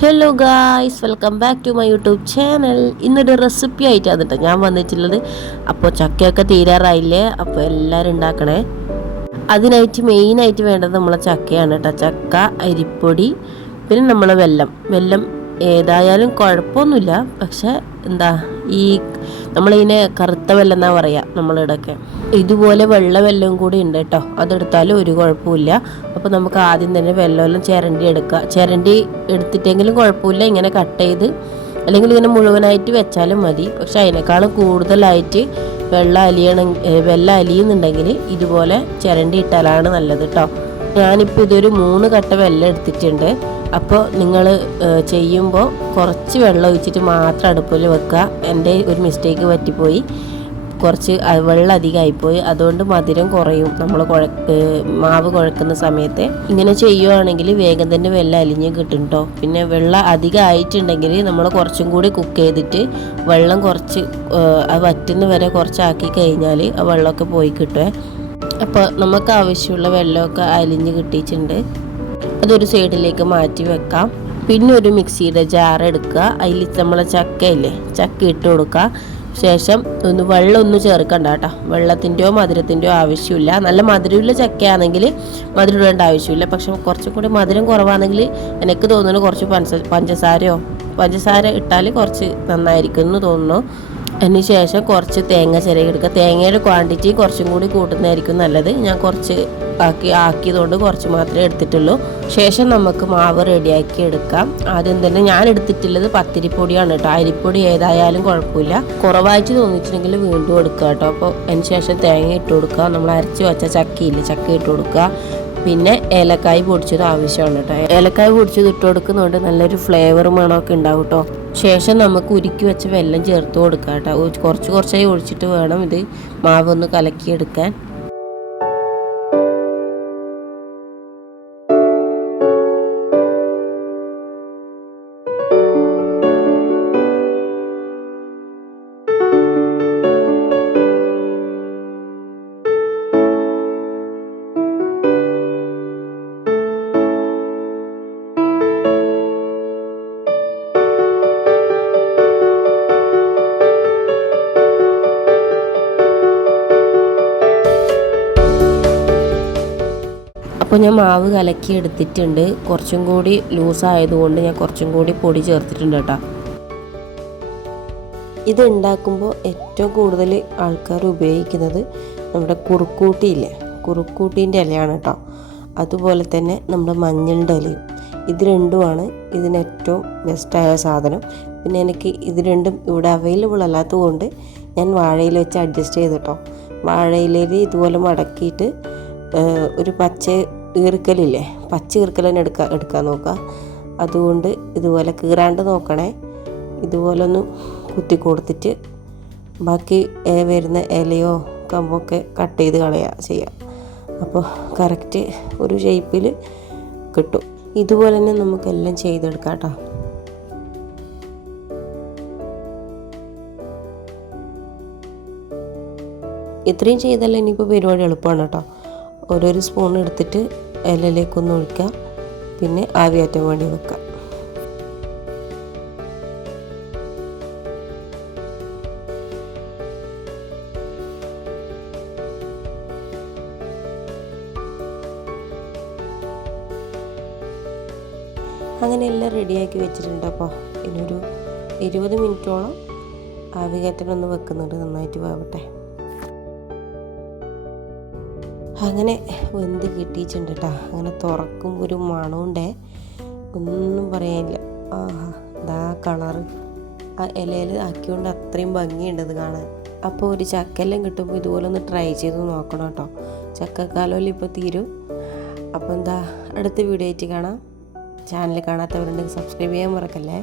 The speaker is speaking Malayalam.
Hello guys, welcome back to my YouTube channel. ഇന്നൊരു റെസിപ്പി ആയിട്ടാണ് കേട്ടോ ഞാൻ വന്നിട്ടുള്ളത്. അപ്പോൾ ചക്കയൊക്കെ തീരാറായില്ലേ, അപ്പോൾ എല്ലാവരും ഉണ്ടാക്കണേ. അതിനായിട്ട് മെയിനായിട്ട് വേണ്ടത് നമ്മളെ ചക്കയാണ് കേട്ടോ. ചക്ക, അരിപ്പൊടി, പിന്നെ നമ്മളെ വെല്ലം ഏതായാലും കുഴപ്പമൊന്നുമില്ല. പക്ഷെ എന്താ ഈ നമ്മളിതിനെ കറുത്ത വെല്ലം എന്നാ പറയുക നമ്മളിവിടെയൊക്കെ. ഇതുപോലെ വെല്ലവും കൂടി ഉണ്ട് കേട്ടോ. അതെടുത്താലും ഒരു കുഴപ്പമില്ല. അപ്പോൾ നമുക്ക് ആദ്യം തന്നെ വെല്ലമെല്ലാം ചിരണ്ടി എടുക്കുക. ചിരണ്ടി എടുത്തിട്ടെങ്കിലും കുഴപ്പമില്ല, ഇങ്ങനെ കട്ട് ചെയ്ത് അല്ലെങ്കിൽ ഇങ്ങനെ മുഴുവനായിട്ട് വെച്ചാലും മതി. പക്ഷെ അതിനേക്കാളും കൂടുതലായിട്ട് വെള്ളം അലിയുന്നുണ്ടെങ്കിൽ ഇതുപോലെ ചിരണ്ടി ഇട്ടാലാണ് നല്ലത് കേട്ടോ. ഞാനിപ്പോൾ ഇതൊരു 3 കട്ട വെല്ലം എടുത്തിട്ടുണ്ട്. അപ്പോൾ നിങ്ങൾ ചെയ്യുമ്പോൾ കുറച്ച് വെള്ളം ഒഴിച്ചിട്ട് മാത്രം അടുപ്പിൽ വെക്കുക. എൻ്റെ ഒരു മിസ്റ്റേക്ക് പറ്റിപ്പോയി, കുറച്ച് വെള്ളം അധികമായിപ്പോയി. അതുകൊണ്ട് മധുരം കുറയും നമ്മൾ മാവ് കുഴക്കുന്ന സമയത്ത്. ഇങ്ങനെ ചെയ്യുവാണെങ്കിൽ വേഗം തന്നെ വെള്ളം അലിഞ്ഞ് കിട്ടും കേട്ടോ. പിന്നെ വെള്ളം അധികമായിട്ടുണ്ടെങ്കിൽ നമ്മൾ കുറച്ചും കൂടി കുക്ക് ചെയ്തിട്ട് വെള്ളം കുറച്ച് വറ്റുന്ന വരെ കുറച്ചാക്കി കഴിഞ്ഞാൽ ആ വെള്ളമൊക്കെ പോയി കിട്ടുമേ. അപ്പോൾ നമുക്ക് ആവശ്യമുള്ള വെള്ളമൊക്കെ അലിഞ്ഞ് കിട്ടിയിട്ടുണ്ട്. അതൊരു സൈഡിലേക്ക് മാറ്റി വെക്കാം. പിന്നെ ഒരു മിക്സിയുടെ ജാർ എടുക്കുക. അതിൽ നമ്മളെ ചക്ക ഇട്ട് കൊടുക്കുക. ശേഷം വെള്ളമൊന്നും ചേർക്കണ്ട കേട്ടോ. വെള്ളത്തിൻ്റെയോ മധുരത്തിൻ്റെയോ ആവശ്യമില്ല. നല്ല മധുരമുള്ള ചക്കയാണെങ്കിൽ മധുരം ഇടേണ്ട ആവശ്യമില്ല. പക്ഷെ കുറച്ചും കൂടി മധുരം കുറവാണെങ്കിൽ എനിക്ക് തോന്നുന്നു കുറച്ച് പഞ്ചസാര ഇട്ടാൽ കുറച്ച് നന്നായിരിക്കും എന്ന് തോന്നുന്നു. അതിന് ശേഷം കുറച്ച് തേങ്ങ ചിരകിയെടുക്കുക. തേങ്ങയുടെ ക്വാണ്ടിറ്റി കുറച്ചും കൂടി കൂട്ടുന്നതായിരിക്കും നല്ലത്. ഞാൻ കുറച്ച് ആക്കിയതുകൊണ്ട് കുറച്ച് മാത്രമേ എടുത്തിട്ടുള്ളൂ. ശേഷം നമുക്ക് മാവ് റെഡിയാക്കി എടുക്കാം. ആദ്യം തന്നെ ഞാൻ എടുത്തിട്ടുള്ളത് പത്തിരിപ്പൊടിയാണ് കേട്ടോ. അരിപ്പൊടി ഏതായാലും കുഴപ്പമില്ല. കുറവായിട്ട് തോന്നിച്ചിട്ടുണ്ടെങ്കിൽ വീണ്ടും എടുക്കുക കേട്ടോ. അപ്പോൾ അതിന് ശേഷം തേങ്ങ ഇട്ട് കൊടുക്കുക. നമ്മൾ അരച്ച് വെച്ച ചക്ക ഇട്ട് കൊടുക്കുക. പിന്നെ ഏലക്കായ് പൊടിച്ചത് ആവശ്യമാണ് കേട്ടോ. ഏലക്കായ് പൊടിച്ചത് ഇട്ട് കൊടുക്കുന്നതുകൊണ്ട് നല്ലൊരു ഫ്ലേവറും മണമൊക്കെ ഉണ്ടാവും കേട്ടോ. ശേഷം നമുക്ക് ഉരുക്കി വെച്ച വെല്ലം ചേർത്ത് കൊടുക്കുക കേട്ടോ. കുറച്ചായി ഒഴിച്ചിട്ട് വേണം ഇത് മാവൊന്ന് കലക്കിയെടുക്കാൻ. അപ്പോൾ ഞാൻ മാവ് കലക്കി എടുത്തിട്ടുണ്ട്. കുറച്ചും കൂടി ലൂസായതുകൊണ്ട് ഞാൻ കുറച്ചും കൂടി പൊടി ചേർത്തിട്ടുണ്ട് കേട്ടോ. ഇത് ഉണ്ടാക്കുമ്പോൾ ഏറ്റവും കൂടുതൽ ആൾക്കാർ ഉപയോഗിക്കുന്നത് നമ്മുടെ കുറുക്കൂട്ടീൻ്റെ ഇലയാണ് കേട്ടോ. അതുപോലെ തന്നെ നമ്മുടെ മഞ്ഞളുടെ ഇലയും. ഇത് രണ്ടുമാണ് ഇതിന് ഏറ്റവും ബെസ്റ്റായ സാധനം. പിന്നെ എനിക്ക് ഇത് രണ്ടും ഇവിടെ അവൈലബിൾ അല്ലാത്തതുകൊണ്ട് ഞാൻ വാഴയില വെച്ച് അഡ്ജസ്റ്റ് ചെയ്തിട്ടോ. വാഴയിലയിൽ ഇതുപോലെ മടക്കിയിട്ട് ഒരു പച്ച ഈർക്കൽ തന്നെ എടുക്കാൻ നോക്കുക. അതുകൊണ്ട് ഇതുപോലെ കീറാണ്ട് നോക്കണേ. ഇതുപോലെ ഒന്ന് കുത്തി കൊടുത്തിട്ട് ബാക്കി വരുന്ന ഇലയോ കമ്പൊക്കെ കട്ട് ചെയ്ത് ചെയ്യുക. അപ്പോൾ കറക്റ്റ് ഒരു ഷേപ്പിൽ കിട്ടും. ഇതുപോലെ തന്നെ നമുക്കെല്ലാം ചെയ്തെടുക്കാം കേട്ടോ. ഇത്രയും ചെയ്താൽ ഇനിയിപ്പോൾ പരിപാടി എളുപ്പമാണ് കേട്ടോ. ഓരോരോ സ്പൂൺ എടുത്തിട്ട് ഇലയിലേക്കൊന്ന് ഒഴിക്കുക. പിന്നെ ആവിയാറ്റാൻ വേണ്ടി വെക്കുക. അങ്ങനെ എല്ലാം റെഡിയാക്കി വെച്ചിട്ടുണ്ട്. അപ്പോൾ ഇനിയൊരു 20 മിനിറ്റോളം ആവി കയറ്റാനൊന്ന് വെക്കുന്നുണ്ട്. നന്നായിട്ട് വേവട്ടെ. അങ്ങനെ വെന്ത് കിട്ടിയിട്ടുണ്ട് കേട്ടോ. അങ്ങനെ തുറക്കുമ്പോൾ ഒരു മണമുണ്ടേ, ഒന്നും പറയാനില്ല. ഇതാ കളറ് ആ ഇലയിൽ ആക്കിയോണ്ട് അത്രയും ഭംഗിയുണ്ടത് കാണാൻ. അപ്പോൾ ഒരു ചക്കയെല്ലാം കിട്ടുമ്പോൾ ഇതുപോലെ ഒന്ന് ട്രൈ ചെയ്ത് നോക്കണം കേട്ടോ. ചക്കക്കാലം ഇപ്പോൾ തീരും. അപ്പോൾ അടുത്ത വീഡിയോ ആയിട്ട് കാണാം. ചാനൽ കാണാത്തവരുണ്ടെങ്കിൽ സബ്സ്ക്രൈബ് ചെയ്യാൻ മറക്കല്ലേ.